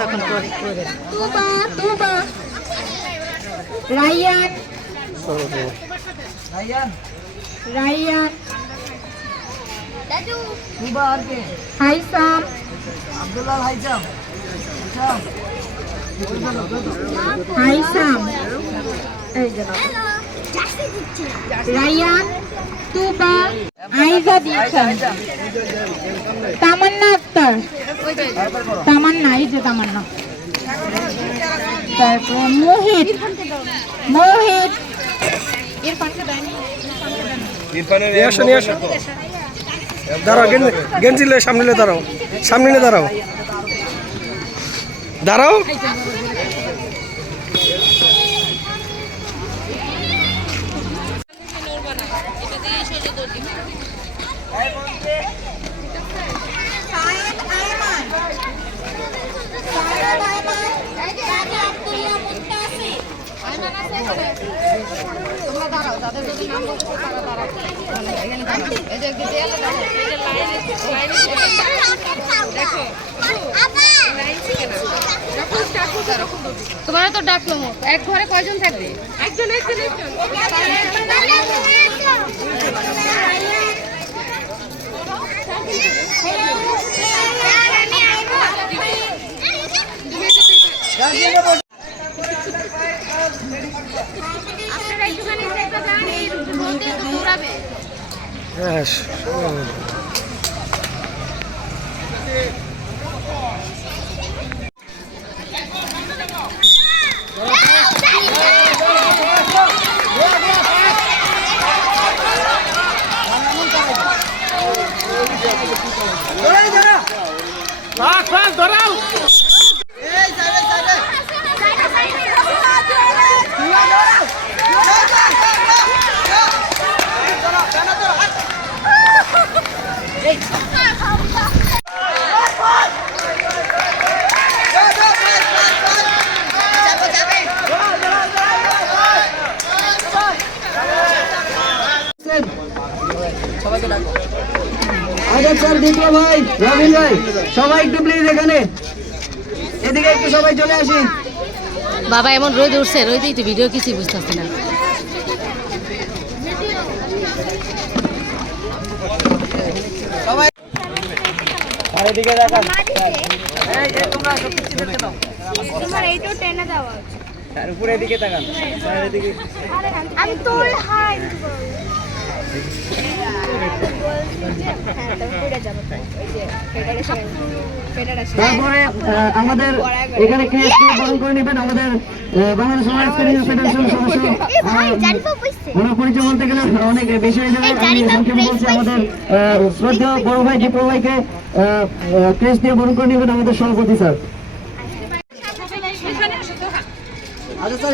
তখন করে তুবা Ryan Ryan তুবা আর কে? হাইসাম আব্দুল্লাহ হাইসাম। হাইসাম এই যে রায়ান তুবা আইজা দিয়েছেন তামান্না আক্তার তামান্না এই যে তামান্না তারপর মোহিত মোহিত নিয়ে আসো দাঁড়াও গেঞ্জি সামনে দাঁড়াও সামনে দাঁড়াও দাঁড়াও তোমার তো ডাকলো এক ঘরে কয়জন থাকবে একজন ধরাও আজাদ স্যার, বিপ্লব ভাই, রবিন ভাই, সবাই একটু প্লিজ এখানে এদিকে একটু সবাই চলে আসি। বাবা এমন রোদ উঠছে রোদেই তো ভিডিও কিছুই বুঝতেছি না সবাই আর এদিকে দেখান। এই যে তোমরা সব কিছু দেখতে দাও, তোমার এইটো টেনে দেওয়া আর উপরে এদিকে তাকান, আর এদিকে আমি তোর হাই তারপরে আমাদের এখানে বরণ করে নেবেন আমাদের বাংলাদেশ সমাজ ফেডারেশন সদস্য। ওনার পরিচয় বলতে গেলে অনেক বেশি হয়ে যাবে, আমি সংক্ষেপে বলছি। আমাদের শ্রদ্ধেয় বড় ভাই দীপক ভাইকে ক্রেস্ট দিয়ে বরণ করে নেবেন আমাদের সভাপতি স্যার। আচ্ছা স্যার,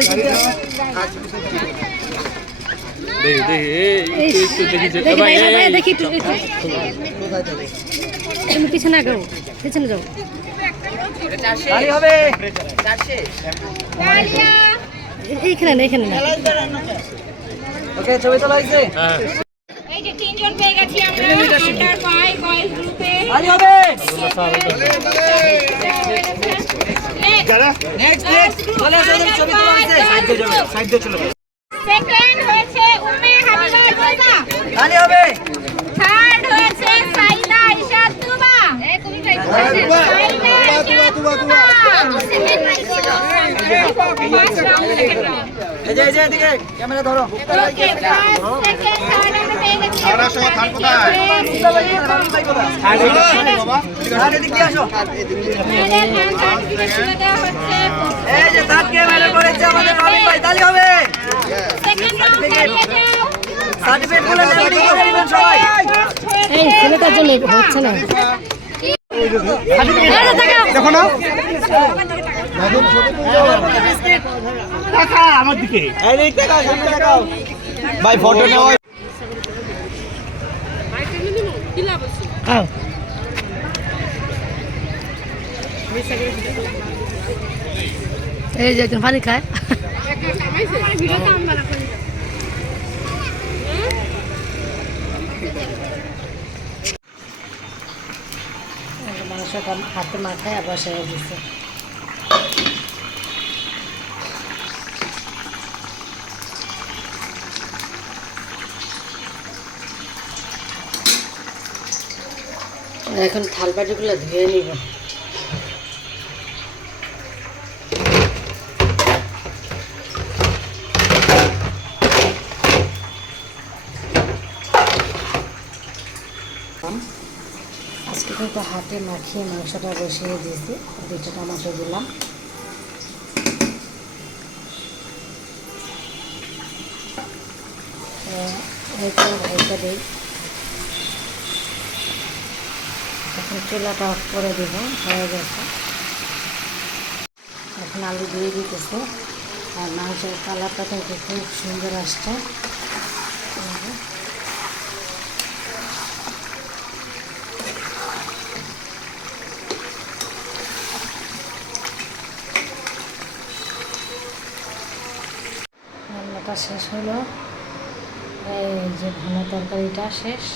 দেখি তুমি পিছনে যাও পিছনে যাও হবে এইখানে না এখানে না ওকে, ছবি তোলা হয়েছে। এই যে তিনজন পেয়ে গেছি আমরা আন্ডার 5 বয়েজ গ্রুপে হবে নেক্সট চলে আসো, ছবি তোলা হয়েছে। সাইড দিয়ে চলে সেকেন্ড হয়েছে উম্মে হাবিবা রোজা, খালি হবে। থার্ড হয়েছে সাইদা আয়েশা তুবা, এই তুমি পাইছো এই যে এদিকে ক্যামেরা ধরো। ওকে ফার্স্ট সেকেন্ড থার্ড আমরা পেয়ে গেছি আমরা সব থার্ড কোথায় আর এদিকে আসো। মেয়েদের হ্যান্ড সার্টিফিকেট দেওয়া হচ্ছে এই যে থার্ড ক্যামেরা করেছে আমাদের রবিন ভাই, তালি হবে। সেকেন্ড রাউন্ড পেয়ে যাও সার্টিফিকেট গুলো নেবেন সবাই। এই ছেলেটার জন্য হচ্ছে না দেখো না আমার দিকে ভাই ফটো নেওয়া এই যে একজন পানি খায় মাংস হাতে মাথায় বসে দিচ্ছে এখন থাল বাটিগুলো ধুয়ে নিব। আজকে কিন্তু হাতে মাখিয়ে মাংসটা বসিয়ে দিয়েছি, 2টা টমেটো দিলাম। ভাইটা দিই, এখন চুলাটা অফ করে দেব, হয়ে গেছে। এখন আলু দিয়ে দিতেছে, আর মাংসের কালারটা কিন্তু খুব সুন্দর আসছে। রান্নাটা শেষ হলো, এই যে ভুনা তরকারিটা শেষ।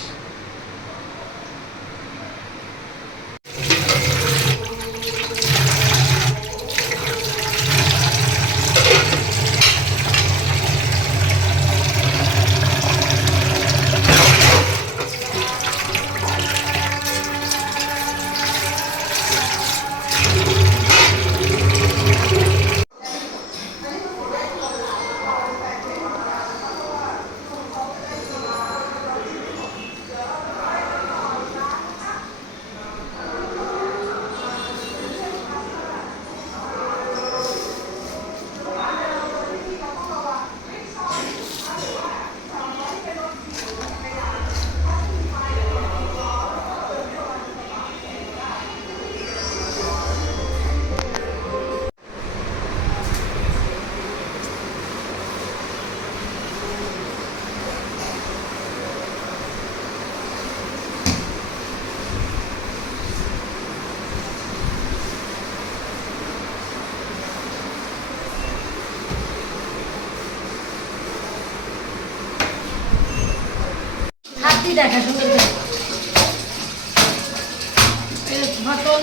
দেখা সুন্দর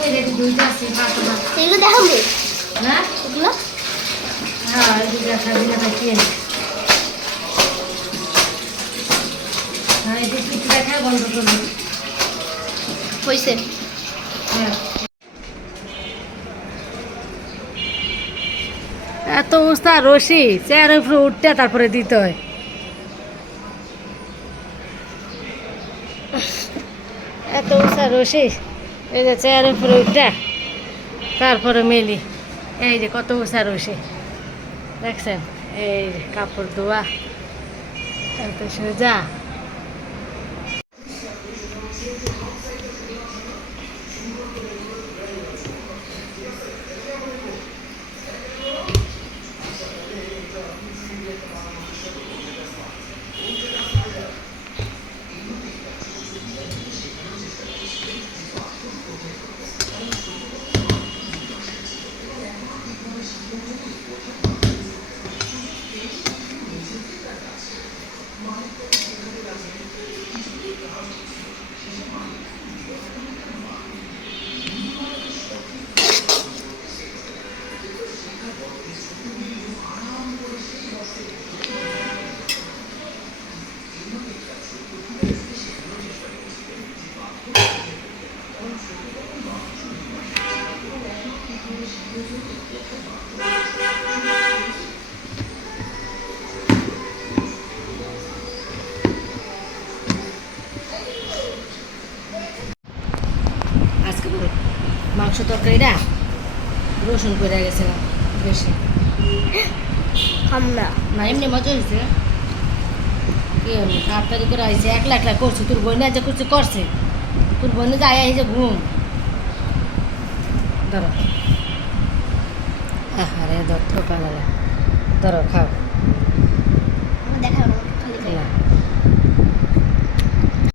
করে দুইটা আছে এগুলো দেখাবো না, এগুলো হ্যাঁ দুইটা সাজিনা দেখিয়ে হ্যাঁ এটা কিছু দেখা বন্ধ করবো হয়েছে। হ্যাঁ। এত উস্তা রশি চেয়ারের উপরে উঠতে তারপরে দিতে হয়। এত উঁচা রশি, এই যে চেয়ারের উপরে উঠটা তারপরে মেলি, এই যে কত উঁচা রশি দেখছেন, এই কাপড় ধোয়া এত সোজা। আজকে মাংস তরকারিটা রসুন করে গেছে বেশি, আমরা না এমনি মজা হয়েছে। কি হলো তাড়াতাড়ি করে আইসে, একলা একলা করছে, তোর বোনে যে করছে করছে, তোর বোনে যায় এই যে ঘুম ধরো, আরে ধর পালা ধরো খাও দেখাবো খালি না।